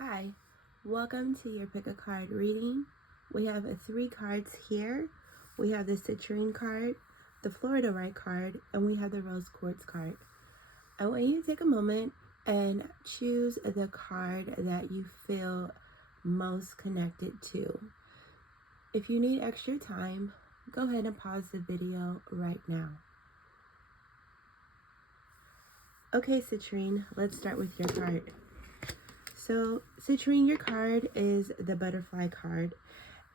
Hi, welcome to your pick a card reading. We have three cards here. We have the citrine card, the Florida Right card, and we have the rose quartz card. I want you to take a moment and choose the card that you feel most connected to. If you need extra time, go ahead and pause the video right now. Okay, citrine, let's start with your card. So, citrine, your card is the butterfly card.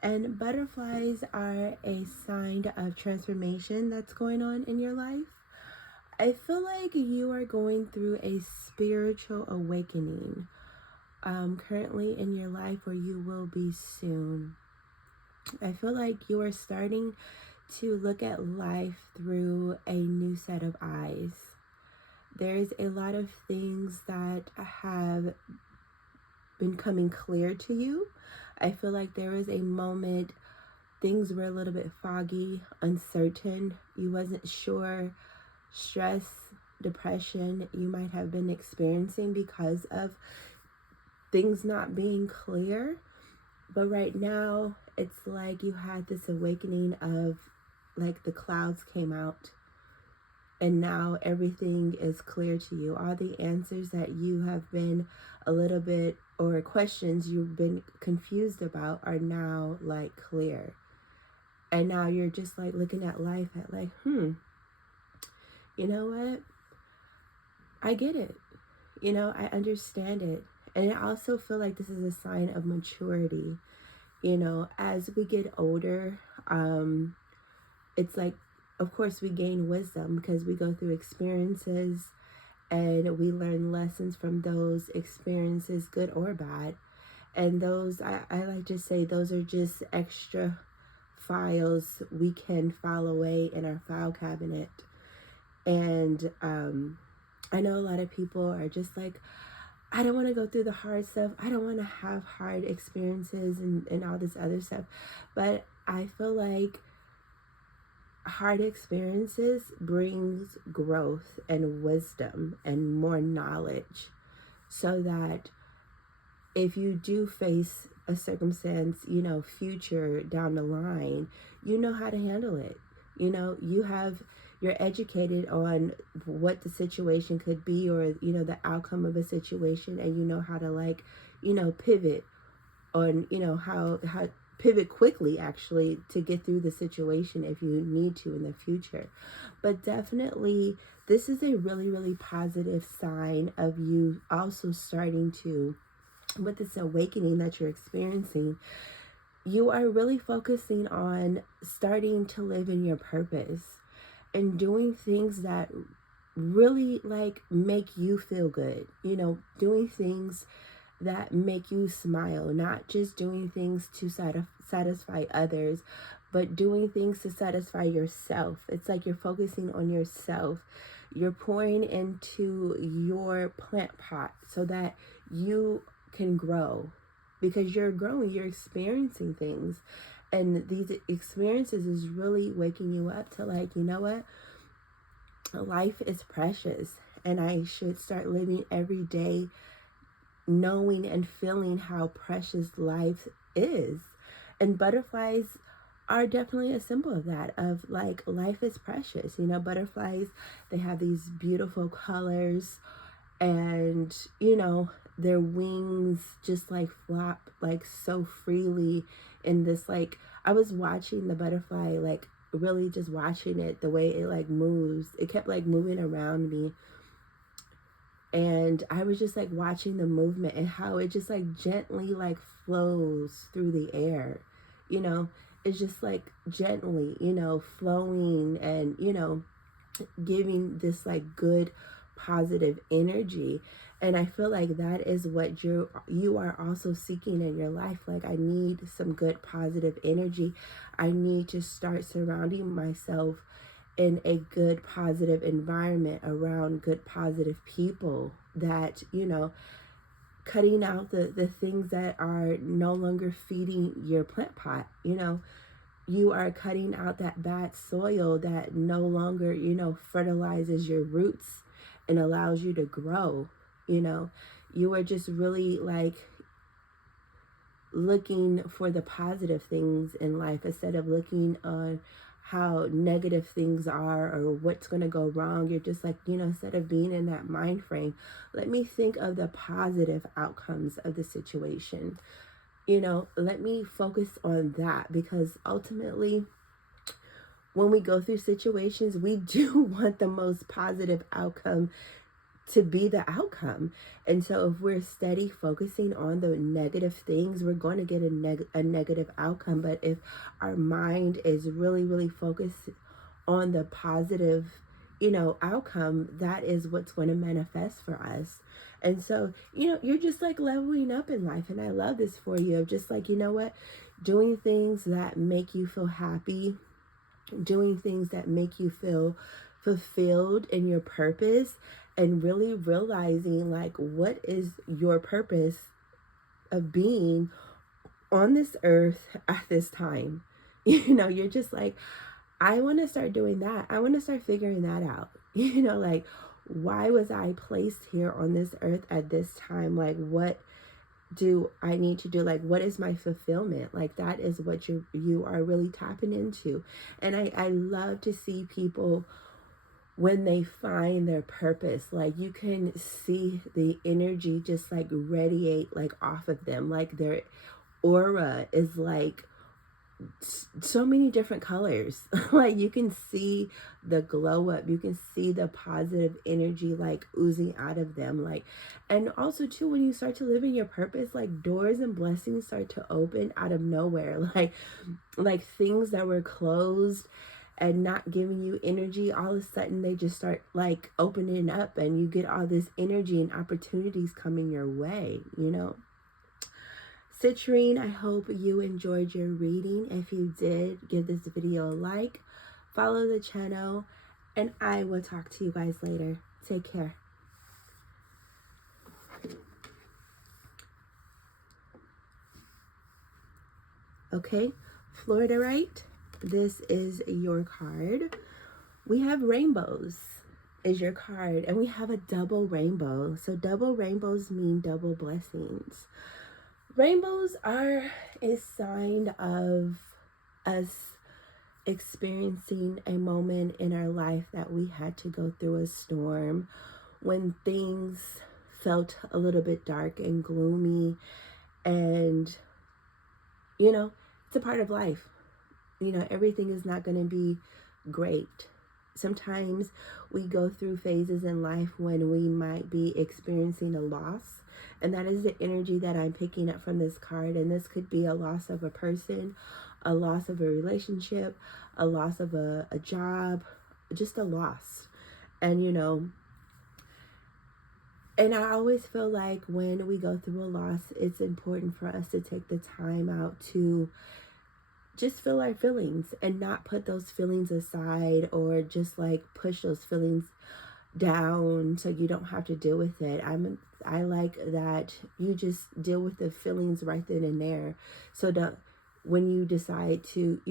And butterflies are a sign of transformation that's going on in your life. I feel like you are going through a spiritual awakening currently in your life, or you will be soon. I feel like you are starting to look at life through a new set of eyes. There's a lot of things that have been coming clear to you. I feel like there was a moment things were a little bit foggy, uncertain. You wasn't sure. Stress, depression, you might have been experiencing because of things not being clear. But right now, it's like you had this awakening of like the clouds came out and now everything is clear to you. All the answers that you have been a little bit, or questions you've been confused about, are now like clear. And now you're just like looking at life at like, you know what? I get it. I understand it. And I also feel like this is a sign of maturity. As we get older, it's like, of course, we gain wisdom because we go through experiences and we learn lessons from those experiences, good or bad. And those, I like to say, those are just extra files we can file away in our file cabinet. And I know a lot of people are just like, I don't want to go through the hard stuff. I don't want to have hard experiences and all this other stuff. But I feel like hard experiences brings growth and wisdom and more knowledge, so that if you do face a circumstance, future down the line, you know how to handle it. You're educated on what the situation could be, or, the outcome of a situation, and you know how to pivot on, how pivot quickly actually to get through the situation if you need to in the future. But definitely this is a really, really positive sign of you also starting to, with this awakening that you're experiencing, you are really focusing on starting to live in your purpose and doing things that really make you feel good, doing things that make you smile, not just doing things to satisfy others, but doing things to satisfy yourself. It's like you're focusing on yourself. You're pouring into your plant pot so that you can grow, because you're growing, you're experiencing things. And these experiences is really waking you up to like, you know what? Life is precious, and I should start living every day knowing and feeling how precious life is. And butterflies are definitely a symbol of that, of like life is precious. Butterflies, they have these beautiful colors, and their wings just like flap like so freely in this, like, I was watching the butterfly, like really just watching it, the way it like moves. It kept like moving around me, and I was just like watching the movement and how it just like gently like flows through the air. It's just like gently, flowing and, giving this like good positive energy. And I feel like that is what you are also seeking in your life. Like, I need some good positive energy. I need to start surrounding myself in a good positive environment around good positive people, that cutting out the things that are no longer feeding your plant pot. You are cutting out that bad soil that no longer fertilizes your roots and allows you to grow. You are just really like looking for the positive things in life instead of looking on how negative things are or what's going to go wrong. You're just like, instead of being in that mind frame, let me think of the positive outcomes of the situation. Let me focus on that, because ultimately, when we go through situations, we do want the most positive outcome to be the outcome. And so if we're steady focusing on the negative things, we're going to get a negative outcome. But if our mind is really, really focused on the positive, outcome, that is what's going to manifest for us. And so, you're just like leveling up in life. And I love this for you, of just like, doing things that make you feel happy, doing things that make you feel fulfilled in your purpose, and really realizing like what is your purpose of being on this earth at this time. You're just like, I want to start doing that. I want to start figuring that out. Like, why was I placed here on this earth at this time? Like, what do I need to do? Like, what is my fulfillment? Like, that is what you are really tapping into. And I love to see people when they find their purpose. Like, you can see the energy just like radiate like off of them. Like, their aura is like so many different colors. Like, you can see the glow up, you can see the positive energy like oozing out of them. Like, and also too, when you start to live in your purpose, like doors and blessings start to open out of nowhere. Like things that were closed and not giving you energy, all of a sudden they just start like opening up, and you get all this energy and opportunities coming your way. Citrine, I hope you enjoyed your reading. If you did, give this video a like, follow the channel, and I will talk to you guys later. Take care. Okay, Floridite, this is your card. We have rainbows is your card, and we have a double rainbow. So double rainbows mean double blessings. Rainbows are a sign of us experiencing a moment in our life that we had to go through a storm, when things felt a little bit dark and gloomy, and it's a part of life. Everything is not going to be great. Sometimes we go through phases in life when we might be experiencing a loss, and that is the energy that I'm picking up from this card. And this could be a loss of a person, a loss of a relationship, a loss of a job, just a loss. And and I always feel like when we go through a loss, it's important for us to take the time out to just feel our feelings and not put those feelings aside, or just like push those feelings down so you don't have to deal with it. I like that you just deal with the feelings right then and there, so that when you decide to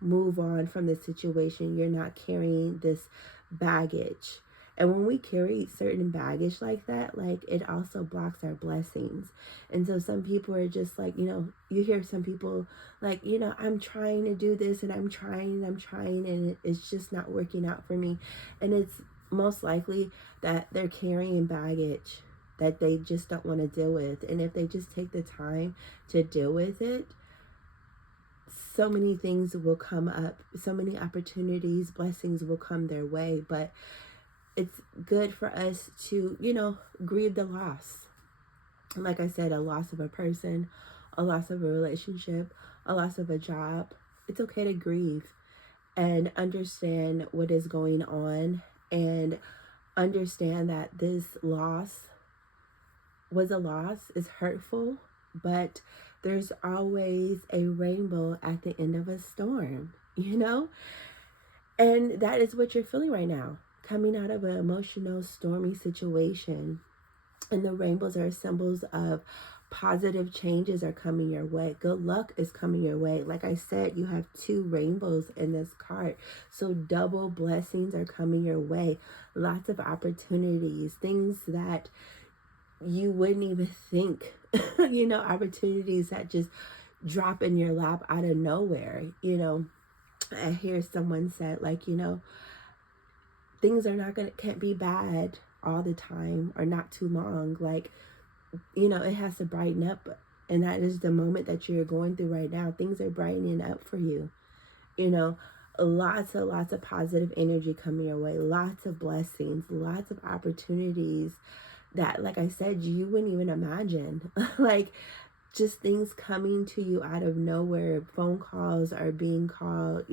move on from the situation, you're not carrying this baggage. And when we carry certain baggage like that, like, it also blocks our blessings. And so some people are just like, you hear some people like, I'm trying to do this, and I'm trying, and it's just not working out for me. And it's most likely that they're carrying baggage that they just don't want to deal with. And if they just take the time to deal with it, so many things will come up, so many opportunities, blessings will come their way. But it's good for us to, grieve the loss. Like I said, a loss of a person, a loss of a relationship, a loss of a job. It's okay to grieve and understand what is going on, and understand that this loss was a loss, is hurtful, but there's always a rainbow at the end of a storm, And that is what you're feeling right now, coming out of an emotional, stormy situation. And the rainbows are symbols of positive changes are coming your way. Good luck is coming your way. Like I said, you have 2 rainbows in this card. So double blessings are coming your way. Lots of opportunities, things that you wouldn't even think, opportunities that just drop in your lap out of nowhere. I hear someone said, like, things are not can't be bad all the time or not too long. Like, it has to brighten up. And that is the moment that you're going through right now. Things are brightening up for you. Lots of positive energy coming your way, lots of blessings, lots of opportunities that, like I said, you wouldn't even imagine. Like, just things coming to you out of nowhere. Phone calls are being called,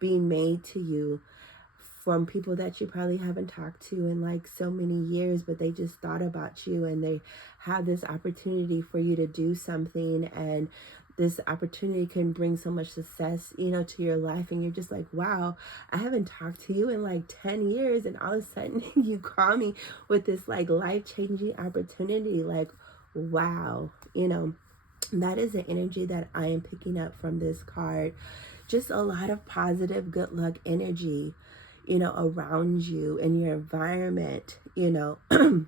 being made to you from people that you probably haven't talked to in like so many years, but they just thought about you and they have this opportunity for you to do something, and this opportunity can bring so much success, to your life. And you're just like, wow, I haven't talked to you in like 10 years. And all of a sudden you call me with this like life-changing opportunity. Like, wow, that is the energy that I am picking up from this card. Just a lot of positive, good luck energy, around you in your environment, and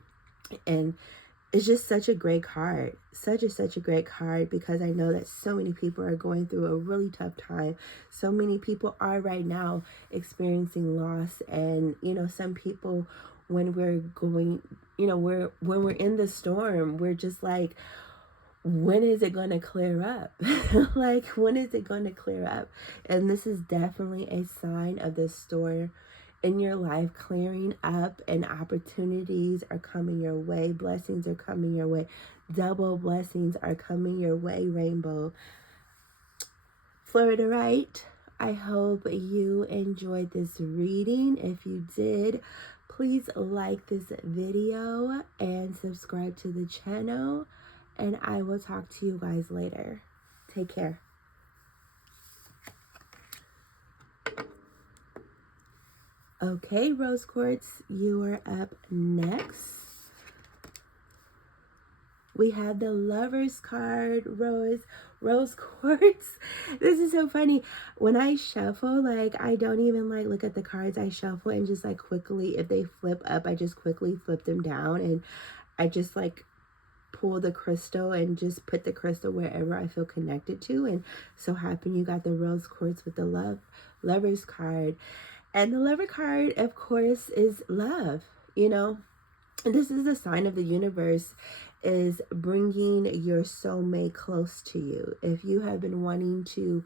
it's just such a great card, such a great card, because I know that so many people are going through a really tough time. So many people are right now experiencing loss, and some people, when we're going, when we're in the storm, we're just like, when is it going to clear up? Like, when is it going to clear up? And this is definitely a sign of the storm in your life clearing up, and opportunities are coming your way. Blessings are coming your way. Double blessings are coming your way, Rainbow. Florida Right, I hope you enjoyed this reading. If you did, please like this video and subscribe to the channel. And I will talk to you guys later. Take care. Okay, Rose Quartz, you are up next. We have the Lovers card, Rose Quartz. This is so funny. When I shuffle, like, I don't even like look at the cards. I shuffle and just like quickly, if they flip up, I just quickly flip them down, and I just like pull the crystal and just put the crystal wherever I feel connected to. And so happen you got the Rose Quartz with the Lovers card. And the Lover card, of course, is love, And this is a sign of the universe is bringing your soulmate close to you. If you have been wanting to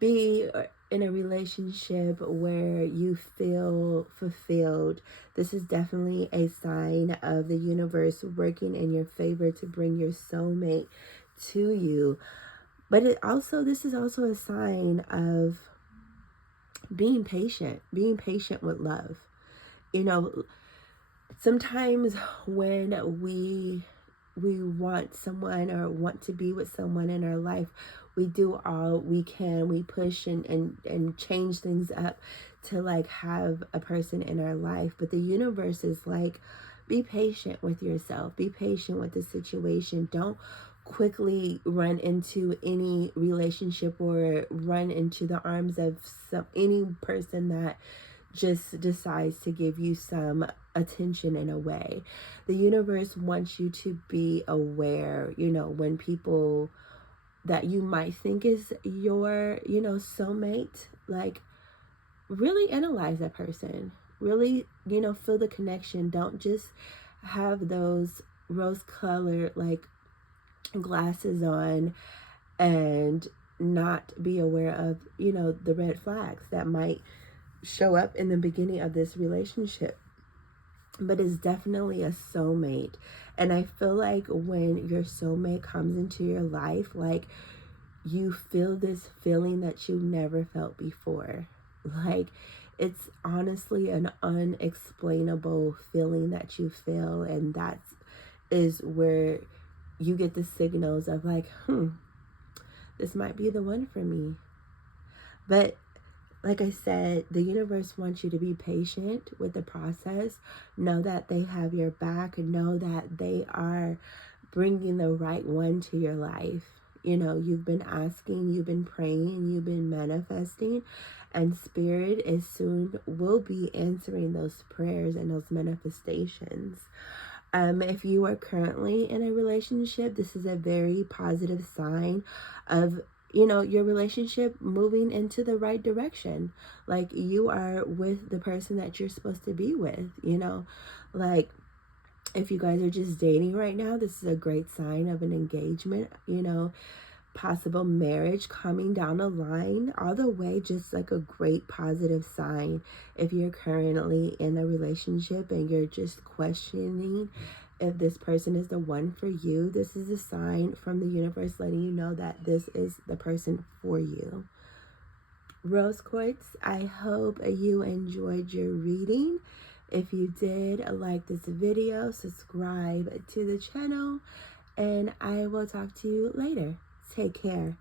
be in a relationship where you feel fulfilled, this is definitely a sign of the universe working in your favor to bring your soulmate to you. But this is also a sign of being patient with love. Sometimes when we want someone or want to be with someone in our life, we do all we can. We push and change things up to like have a person in our life. But the universe is like, be patient with yourself. Be patient with the situation. Don't quickly run into any relationship or run into the arms of any person that just decides to give you some attention in a way. The universe wants you to be aware, when people that you might think is your, soulmate, like, really analyze that person. Really, feel the connection. Don't just have those rose-colored, like, glasses on and not be aware of, the red flags that might show up in the beginning of this relationship. But it's definitely a soulmate. And I feel like when your soulmate comes into your life, like, you feel this feeling that you never felt before. Like, it's honestly an unexplainable feeling that you feel, and that is where you get the signals of like, this might be the one for me. But like I said, the universe wants you to be patient with the process. Know that they have your back. Know that they are bringing the right one to your life. You've been asking, you've been praying, you've been manifesting, and Spirit is soon will be answering those prayers and those manifestations. If you are currently in a relationship, this is a very positive sign of, you know, your relationship moving into the right direction. Like, you are with the person that you're supposed to be with, you know. Like, if you guys are just dating right now, this is a great sign of an engagement, you know, possible marriage coming down the line. All the way, just like a great positive sign. If you're currently in a relationship and you're just questioning if this person is the one for you, this is a sign from the universe letting you know that this is the person for you. Rose quartz, I hope you enjoyed your reading. If you did, like this video, subscribe to the channel, and I will talk to you later. Take care.